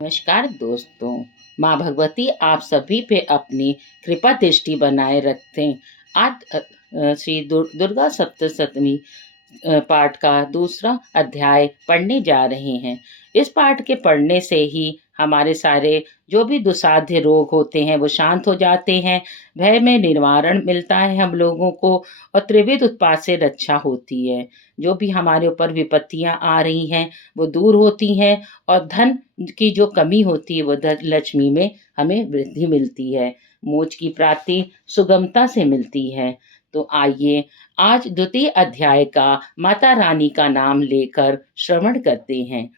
नमस्कार दोस्तों। माँ भगवती आप सभी पे अपनी कृपा दृष्टि बनाए रखें। आज श्री दुर्गा सप्तशती पाठ का दूसरा अध्याय पढ़ने जा रहे हैं। इस पाठ के पढ़ने से ही हमारे सारे जो भी दुसाध्य रोग होते हैं वो शांत हो जाते हैं, भय में निवारण मिलता है हम लोगों को और त्रिविध उत्पात से रक्षा होती है। जो भी हमारे ऊपर विपत्तियां आ रही हैं वो दूर होती हैं और धन की जो कमी होती है वो धन लक्ष्मी में हमें वृद्धि मिलती है। मोक्ष की प्राप्ति सुगमता से मिलती है। तो आइए आज द्वितीय अध्याय का माता रानी का नाम लेकर श्रवण करते हैं।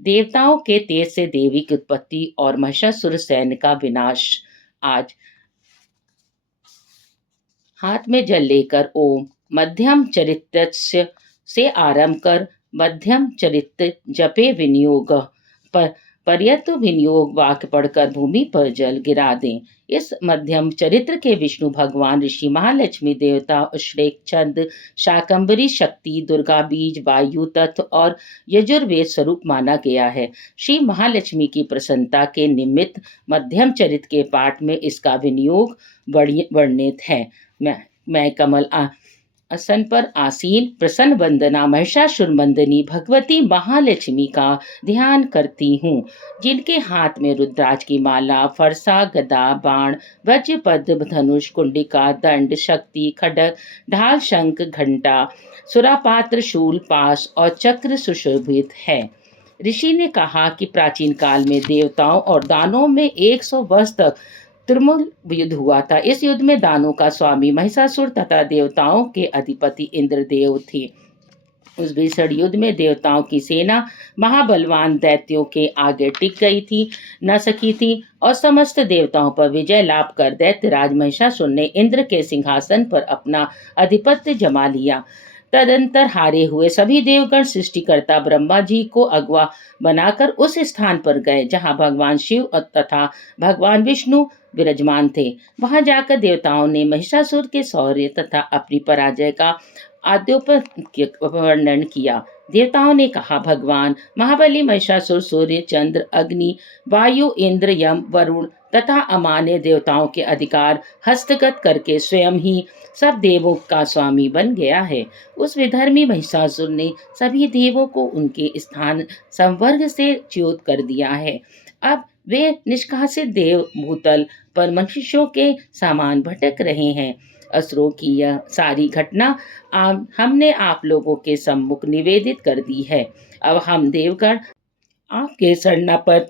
देवताओं के तेज से देवी की उत्पत्ति और महिषासुर सैन्य का विनाश। आज हाथ में जल लेकर ओम मध्यम चरित्र से आरंभ कर मध्यम चरित्र जपे विनियोग पर पर्यत विनियोग वाक्य पढ़कर भूमि पर जल गिरा दें। इस मध्यम चरित्र के विष्णु भगवान, ऋषि महालक्ष्मी, देवता उश्रेक, छंद, शाकंभरी शक्ति, दुर्गा बीज, वायु तत्व और यजुर्वेद स्वरूप माना गया है। श्री महालक्ष्मी की प्रसन्नता के निमित्त मध्यम चरित्र के पाठ में इसका विनियोग वर्णित है। मैं कमल आसन पर आसीन प्रसन्न वंदना महिषासुर मर्दिनी भगवती महालक्ष्मी का ध्यान करती हूँ, जिनके हाथ में रुद्राक्ष की माला, फरसा, गदा, बाण, वज्र, पद्म, धनुष, कुंडिका, दंड, शक्ति, खड्ग, ढाल, शंख, घंटा, सुरापात्र, शूल, पाश और चक्र सुशोभित है। ऋषि ने कहा कि प्राचीन काल में देवताओं और दानवों में 100 वर्ष तक तुमुल युद्ध हुआ था। इस युद्ध में दानों का स्वामी महिषासुर तथा देवताओं के अधिपति इंद्रदेव थे। उस भीषण युद्ध में देवताओं की सेना महाबलवान दैत्यों के आगे टिक गई थी न सकी थी और समस्त देवताओं पर विजय लाभ कर दैत्यराज महिषासुर ने इंद्र के सिंहासन पर अपना आधिपत्य जमा लिया। तदंतर हारे हुए सभी देवगण सृष्टिकर्ता ब्रह्मा जी को अगवा बनाकर उस स्थान पर गए जहां भगवान शिव तथा भगवान विष्णु विराजमान थे। वहां जाकर देवताओं ने महिषासुर के शौर्य तथा अपनी पराजय का आद्योपर वर्णन किया। देवताओं ने कहा, भगवान महाबली महिषासुर सूर्य, चंद्र, अग्नि, वायु, इंद्र, यम, वरुण तथा अमान्य देवताओं के अधिकार हस्तगत करके स्वयं ही सब देवों का स्वामी बन गया है। उस विधर्मी महिषासुर ने सभी देवों को उनके स्थान संवर्ग से च्युत कर दिया है। अब वे निष्कासित देव भूतल पर मनुष्यों के समान भटक रहे हैं। असुरों की यह सारी घटना हमने आप लोगों के सम्मुख निवेदित कर दी है। अब हम देवगण आपके शरणा पर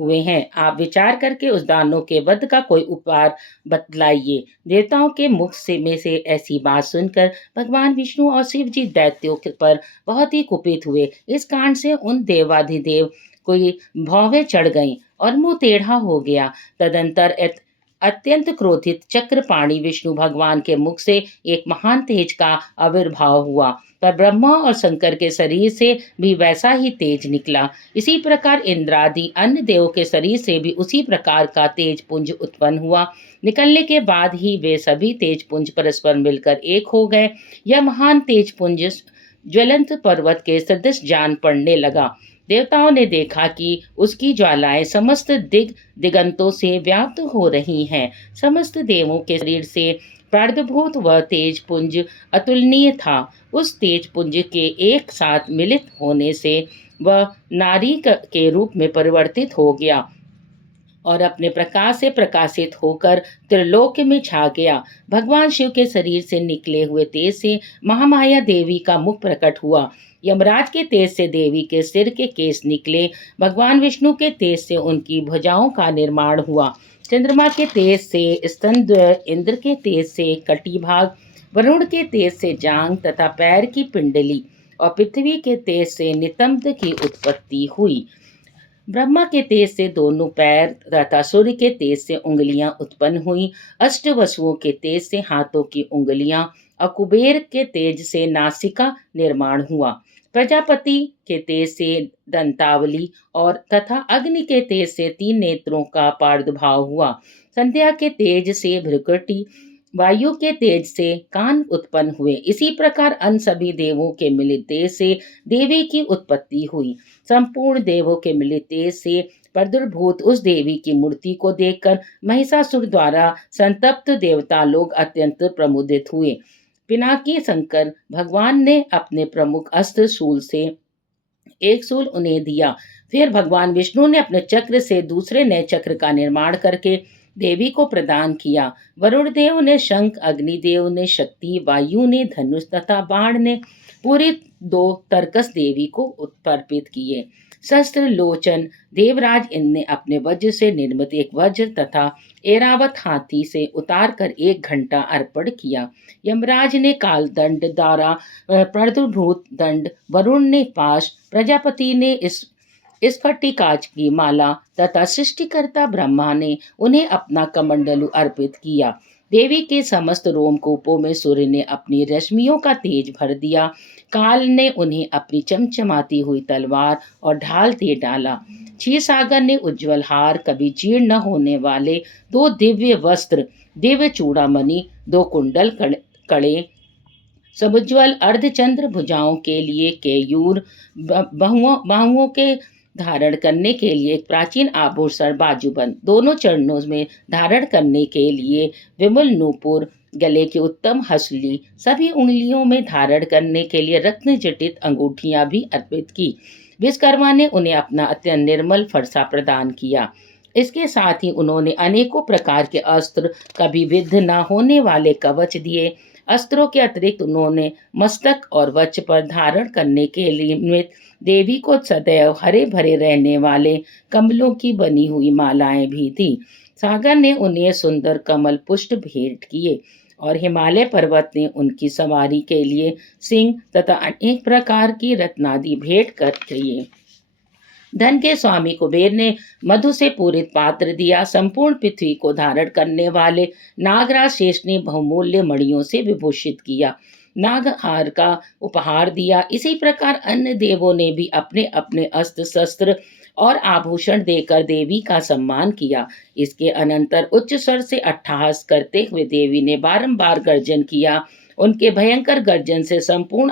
हुए हैं। आप विचार करके उस दानव के वध का कोई उपाय बतलाइए। देवताओं के मुख से ऐसी बात सुनकर भगवान विष्णु और शिव जी दैत्यों पर बहुत ही कुपित हुए। इस कांड से उन देवाधिदेव कोई भौवें चढ़ गईं और मुंह टेढ़ा हो गया। तदंतर अत्यंत क्रोधित चक्रपाणी विष्णु भगवान के मुख से एक महान तेज का आविर्भाव हुआ, पर ब्रह्मा और शंकर के शरीर से भी वैसा ही तेज निकला। इसी प्रकार इंद्रादि अन्य देवों के शरीर से भी उसी प्रकार का तेज पुंज उत्पन्न हुआ। निकलने के बाद ही वे सभी तेज पुंज परस्पर मिलकर एक हो गए। यह महान तेज पुंज ज्वलंत पर्वत के सदृश जान पड़ने लगा। देवताओं ने देखा कि उसकी ज्वालाएं समस्त दिगंतों से व्याप्त हो रही हैं। समस्त देवों के शरीर से प्रादुर्भूत वह तेज पुंज अतुलनीय था। उस तेज पुंज के एक साथ मिलित होने से वह नारी के रूप में परिवर्तित हो गया और अपने प्रकाश से प्रकाशित होकर त्रिलोक में छा गया। भगवान शिव के शरीर से निकले हुए तेज से महामाया देवी का मुख प्रकट हुआ। यमराज के तेज से देवी के सिर के केस निकले। भगवान विष्णु के तेज से उनकी भुजाओं का निर्माण हुआ। चंद्रमा के तेज से स्तनद्वय, इंद्र के तेज से कटिभाग, वरुण के तेज से जांग तथा पैर की पिंडली और पृथ्वी के तेज से नितंब की उत्पत्ति हुई। ब्रह्मा के तेज से दोनों पैर तथा सूर्य के तेज से उंगलियां उत्पन्न हुई। अष्ट वसुओं के तेज से हाथों की उंगलियां और कुबेर के तेज से नासिका निर्माण हुआ। प्रजापति के तेज से दंतावली और तथा अग्नि के तेज से 3 नेत्रों का प्रादुर्भाव हुआ। संध्या के तेज से भ्रुकुटी वायु के तेज से कान उत्पन्न हुए। इसी प्रकार अन्य सभी देवों के मिलित तेज से देवी की उत्पत्ति हुई। संपूर्ण देवों के मिलित तेज से प्रादुर्भूत उस देवी की मूर्ति को देखकर महिषासुर द्वारा संतप्त देवता लोग अत्यंत प्रमुदित हुए। पिनाकी शंकर भगवान ने अपने प्रमुख अस्त्र शूल से एक शूल उन्हें दिया। फिर भगवान विष्णु ने अपने चक्र से दूसरे नए चक्र का निर्माण करके देवी को प्रदान किया। वरुण देव ने शंख, अग्निदेव ने शक्ति, वायु ने धनुष तथा बाण ने पूरी दो तरकस देवी को उत्पर्पित किए। शस्त्र लोचन देवराज इनने अपने वज्र से निर्मित एक वज्र तथा एरावत हाथी से उतार कर 1 घंटा अर्पण किया। यमराज ने काल दंड द्वारा प्रादुर्भूत दंड, वरुण ने पाश, प्रजापति ने इस स्फटिकाच की माला तथा सृष्टिकर्ता ब्रह्मा ने उन्हें अपना कमंडलु अर्पित किया। देवी के समस्त रोमकूपों में सूर्य ने अपनी रश्मियों का तेज भर दिया। काल ने उन्हें अपनी चमचमाती हुई तलवार और ढाल दे डाला। क्षीरसागर ने उज्जवल हार, कभी जीर्ण न होने वाले 2 दिव्य वस्त्र, दिव्य चूड़ामणि, 2 कुंडल कड़े, समुज्ज्वल अर्धचंद्र, भुजाओं के लिए केयूर, बाहुओं के धारण करने के लिए एक प्राचीन आभूषण बाजूबंद, दोनों चरणों में धारण करने के लिए विमल नूपुर, गले की उत्तम हसली, सभी उंगलियों में धारण करने के लिए रत्न जटित अंगूठियां भी अर्पित की। विश्वकर्मा ने उन्हें अपना अत्यंत निर्मल फरसा प्रदान किया। इसके साथ ही उन्होंने अनेकों प्रकार के अस्त्र, कभी विद्ध न होने वाले कवच दिए। अस्त्रों के अतिरिक्त उन्होंने मस्तक और वक्ष पर धारण करने के लिए देवी को सदैव हरे भरे रहने वाले कमलों की बनी हुई मालाएं भी दी। सागर ने उन्हें सुंदर कमल पुष्प भेंट किए और हिमालय पर्वत ने उनकी सवारी के लिए सिंह तथा अनेक प्रकार की रत्नादि भेंट कर किए। धन के स्वामी कुबेर ने मधु से पूरित पात्र दिया। संपूर्ण पृथ्वी को धारण करने वाले नागराज शेष ने बहुमूल्य मणियों से विभूषित किया, नागहार का उपहार दिया। इसी प्रकार अन्य देवों ने भी अपने अपने अस्त्र शस्त्र और आभूषण देकर देवी का सम्मान किया। इसके अनंतर उच्च स्वर से अट्टहास करते हुए देवी ने बारंबार गर्जन किया। उनके भयंकर गर्जन से संपूर्ण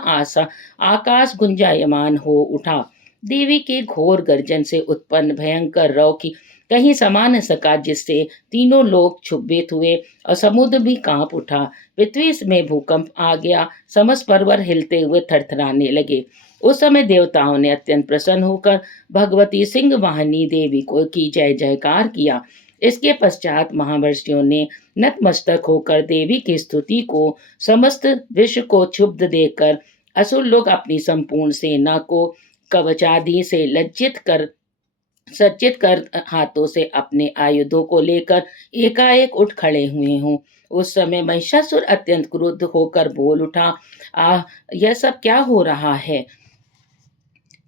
आकाश गुंजायमान हो उठा। देवी के घोर गर्जन से उत्पन्न भयंकर रव की कहीं समा न सका, जिससे तीनों लोग क्षुब्धित हुए और समुद्र भी कांप उठा। पृथ्वी में भूकंप आ गया, समस्त पर्वत हिलते हुए थरथराने लगे। उस समय देवताओं ने अत्यंत प्रसन्न होकर भगवती सिंह वाहिनी देवी को की जय जयकार किया। इसके पश्चात महावर्षियों ने नतमस्तक होकर देवी की स्तुति को समस्त विश्व को क्षुब्ध देकर असुर लोग अपनी संपूर्ण सेना को कवचादि से सज्जित कर हाथों से अपने आयुधों को लेकर एकाएक उठ खड़े हुए हों। उस समय महिषासुर अत्यंत क्रुद्ध होकर बोल उठा, यह सब क्या हो रहा है?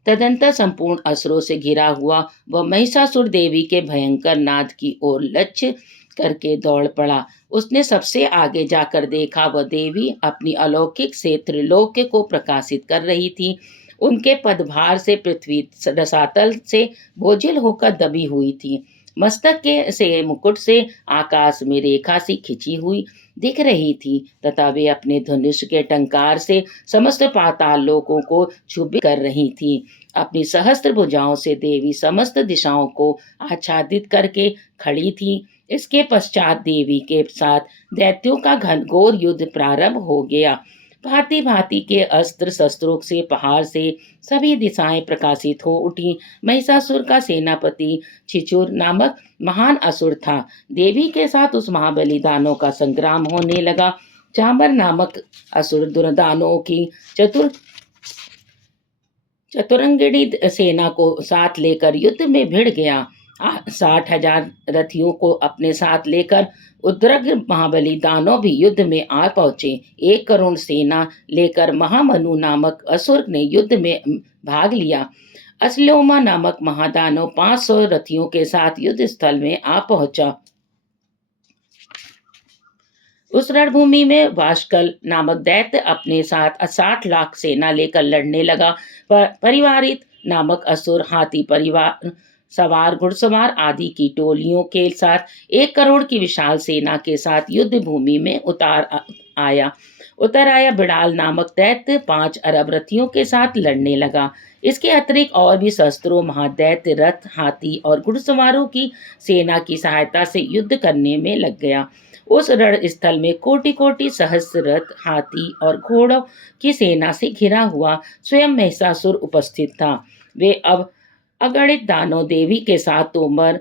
तदंतर संपूर्ण असुरों से घिरा हुआ वह महिषासुर देवी के भयंकर नाद की ओर लक्ष्य करके दौड़ पड़ा। उसने सबसे आगे जाकर देखा, वह देवी अपनी अलौकिक से त्रिलोक्य को प्रकाशित कर रही थी। उनके पदभार से पृथ्वी रसातल से बोझिल होकर दबी हुई थी। मस्तक के से मुकुट से आकाश में रेखा सी खिंची हुई दिख रही थी तथा वे अपने धनुष के टंकार से समस्त पाताल लोकों को क्षुब्ध कर रही थी। अपनी सहस्त्र भुजाओं से देवी समस्त दिशाओं को आच्छादित करके खड़ी थी। इसके पश्चात देवी के साथ दैत्यों का घनघोर युद्ध प्रारंभ हो गया। भांति भांति के अस्त्र शस्त्रों से पहाड़ से सभी दिशाएं प्रकाशित हो उठी। महिषासुर का सेनापति छिचुर नामक महान असुर था। देवी के साथ उस महाबली दानव का संग्राम होने लगा। चांबर नामक असुर दुर्दानों की चतुरंगिणी सेना को साथ लेकर युद्ध में भिड़ गया। 60,000 रथियों को अपने साथ लेकर उद्रग्र महाबली दानव भी युद्ध में आ पहुंचे। 1 करोड़ सेना लेकर महामनु नामक असुर ने युद्ध में भाग लिया। असलोमा नामक महादानव 500 रथियों के साथ युद्ध स्थल में आ पहुंचा। उस रणभूमि में वाशकल नामक दैत्य अपने साथ 60 लाख सेना लेकर लड़ने लगा। परिवारित नामक असुर हाथी परिवार सवार, घुड़सवार आदि की टोलियों के साथ 1 करोड़ की विशाल सेना के साथ युद्ध भूमि में आया। उतर आया बिड़ाल नामक दैत्य 5 अरब रथियों के साथ लड़ने लगा। इसके अतिरिक्त और भी शस्त्रों, महादैत्य, रथ, हाथी और घुड़सवारों की सेना की सहायता से युद्ध करने में लग गया। उस रण स्थल में कोटि कोटि सहस्र रथ, हाथी और घोड़ों की सेना से घिरा हुआ स्वयं महिषासुर उपस्थित था। वे अब अगणित दानव देवी के साथ तोमर,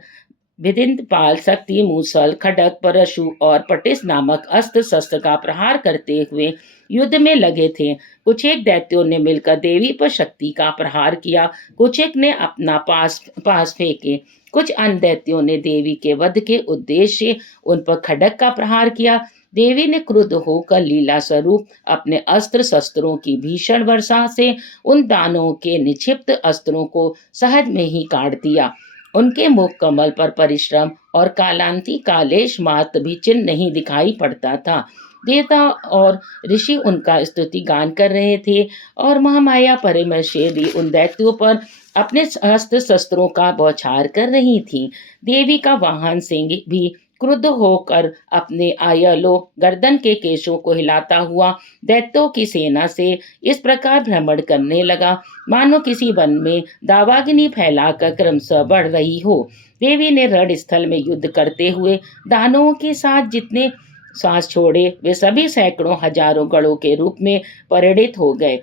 भिदिंतपाल, शक्ति, मूसल, खड्ग, परशु और पटिस नामक अस्त्र शस्त्र का प्रहार करते हुए युद्ध में लगे थे। कुछ एक दैत्यों ने मिलकर देवी पर शक्ति का प्रहार किया, कुछ एक ने अपना पास पास फेंके, कुछ अन्य दैत्यों ने देवी के वध के उद्देश्य उन पर खड्ग का प्रहार किया। देवी ने क्रुद्ध होकर लीला स्वरूप अपने अस्त्र शस्त्रों की भीषण वर्षा से उन दानवों के निक्षिप्त अस्त्रों को सहज में ही काट दिया। उनके मुख कमल पर परिश्रम और कालांति का लेश मात्र भी चिन्ह नहीं दिखाई पड़ता था। देवता और ऋषि उनका स्तुति गान कर रहे थे और महामाया परमेश्वरी भी उन दैत्यों पर अपने अस्त्र शस्त्रों का बौछार कर रही थी। देवी का वाहन सिंह भी क्रुद्ध होकर अपने आयलो गर्दन के केशों को हिलाता हुआ दैत्यों की सेना से इस प्रकार भ्रमण करने लगा, मानो किसी वन में दावाग्नि फैलाकर क्रमशः बढ़ रही हो। देवी ने रण स्थल में युद्ध करते हुए दानवों के साथ जितने श्वास छोड़े, वे सभी सैकड़ों हजारों गढ़ों के रूप में परिणित हो गए।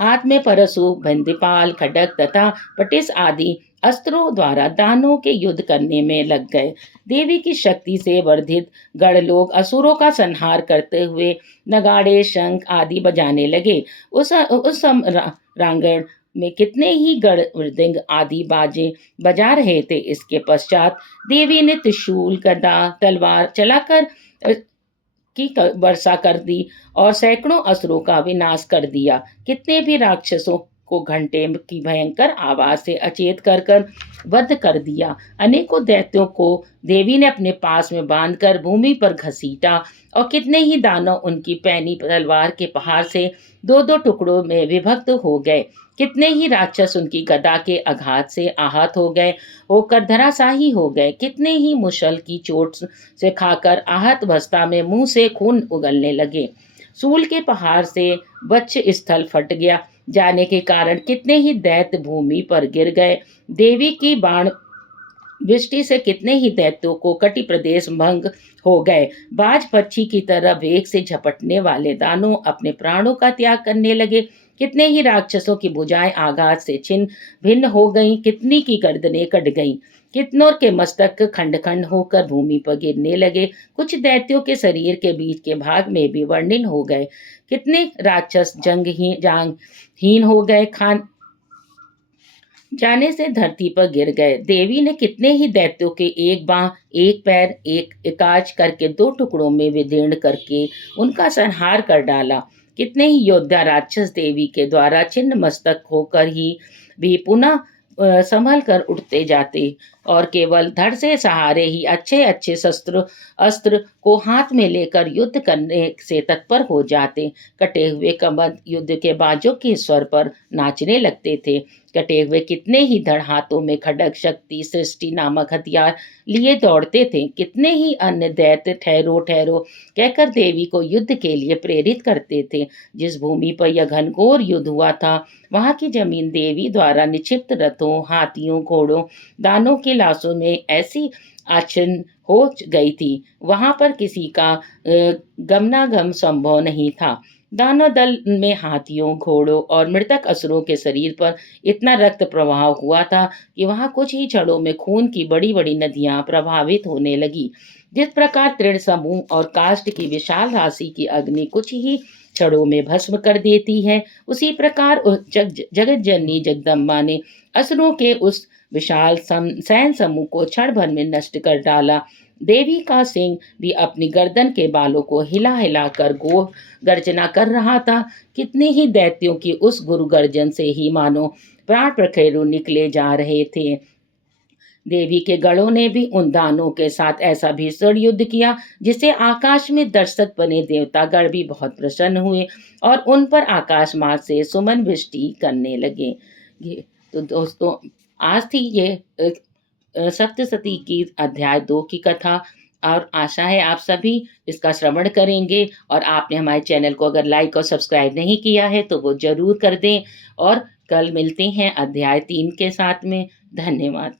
हाथ में परशु, बंदीपाल, खड्ग तथा पटिस आदि अस्त्रों द्वारा दानवों के युद्ध करने में लग गए। देवी की शक्ति से वर्धित गण लोग असुरों का संहार करते हुए नगाड़े, शंख आदि बजाने लगे। रांगण में कितने ही गण मृदंग आदि बाजे बजा रहे थे। इसके पश्चात देवी ने त्रिशूल, गदा, तलवार चलाकर की वर्षा कर दी और सैकड़ों असुरों का विनाश कर दिया। कितने भी राक्षसों को घंटे की भयंकर आवाज से अचेत कर कर वध कर दिया। अनेकों दैत्यों को देवी ने अपने पास में बांधकर भूमि पर घसीटा और कितने ही दानव उनकी पैनी तलवार के प्रहार से 2-2 टुकड़ों में विभक्त हो गए। कितने ही राक्षस उनकी गदा के आघात से आहत हो गए, होकर धराशाही हो गए। कितने ही मुशल की चोट से खाकर आहत अवस्था में मुंह से खून उगलने लगे। सूल के पहाड़ से वक्ष स्थल फट गया जाने के कारण कितने ही दैत्य भूमि पर गिर गए। देवी की बाण वृष्टि से कितने ही दैत्यों को कटि प्रदेश भंग हो गए। बाज पक्षी की तरह वेग से झपटने वाले दानव अपने प्राणों का त्याग करने लगे। कितने ही राक्षसों की भुजाएं आघात से छिन्न भिन्न हो गईं, कितनी की गर्दनें कट गईं, कितनों के मस्तक खंड खंड होकर भूमि पर गिरने लगे। कुछ दैत्यों के शरीर के बीच के भाग में भी वर्णिन हो गए। कितने राक्षस जांगहीन हो गए, खान जाने से धरती पर गिर गए। देवी ने कितने ही दैत्यों के एक बांह, एक पैर, एक एकाज करके 2 टुकड़ों में विदीर्ण करके उनका संहार कर डाला। कितने ही योद्धा राक्षस देवी के द्वारा छिन्न मस्तक होकर ही भी पुनः संभल कर उठते जाते और केवल धड़ से सहारे ही अच्छे अच्छे अस्त्र को हाथ में लेकर युद्ध करने से तत्पर हो जाते। कटे हुए कमर युद्ध के बाजों के स्वर पर नाचने लगते थे। कटे हुए कितने ही धड़ हाथों में खड्ग, शक्ति, सृष्टि नामक हथियार लिए दौड़ते थे। कितने ही अन्य दैत्य ठहरो ठहरो कहकर देवी को युद्ध के लिए प्रेरित करते थे। जिस भूमि पर यह घनघोर युद्ध हुआ था, वहां की जमीन देवी द्वारा निक्षिप्त रथों, हाथियों, घोड़ों, दानों की लाशों में ऐसी आच्छन्न हो गई थी, वहां पर किसी का गमनागम संभव नहीं था। दानव दल में हाथियों, घोड़ों और मृतक असुरों के शरीर पर इतना रक्त प्रवाह हुआ था कि वहां कुछ ही क्षणों में खून की बड़ी बड़ी नदियां प्रभावित होने लगी। जिस प्रकार तृण समूह और काष्ठ की विशाल राशि की अग्नि कुछ ही क्षणों में भस्म कर देती है, उसी प्रकार उस जगत जननी जगदम्बा ने असुरों के उस विशाल सैन्य समूह को क्षण भर में नष्ट कर डाला। देवी का सिंह भी अपनी गर्दन के बालों को हिला हिला कर गो गर्जना कर रहा था। कितने ही दैत्यों की उस गुरु गर्जन से ही मानो प्राण प्रखेरु निकले जा रहे थे। देवी के गणों ने भी उन दानों के साथ ऐसा भीषण युद्ध किया जिससे आकाश में दर्शक बने देवतागण भी बहुत प्रसन्न हुए और उन पर आकाश मार्ग से सुमन वृष्टि करने लगे। तो दोस्तों, आज थी ये सप्तशती की अध्याय 2 की कथा, और आशा है आप सभी इसका श्रवण करेंगे, और आपने हमारे चैनल को अगर लाइक और सब्सक्राइब नहीं किया है तो वो ज़रूर कर दें, और कल मिलते हैं अध्याय 3 के साथ में। धन्यवाद।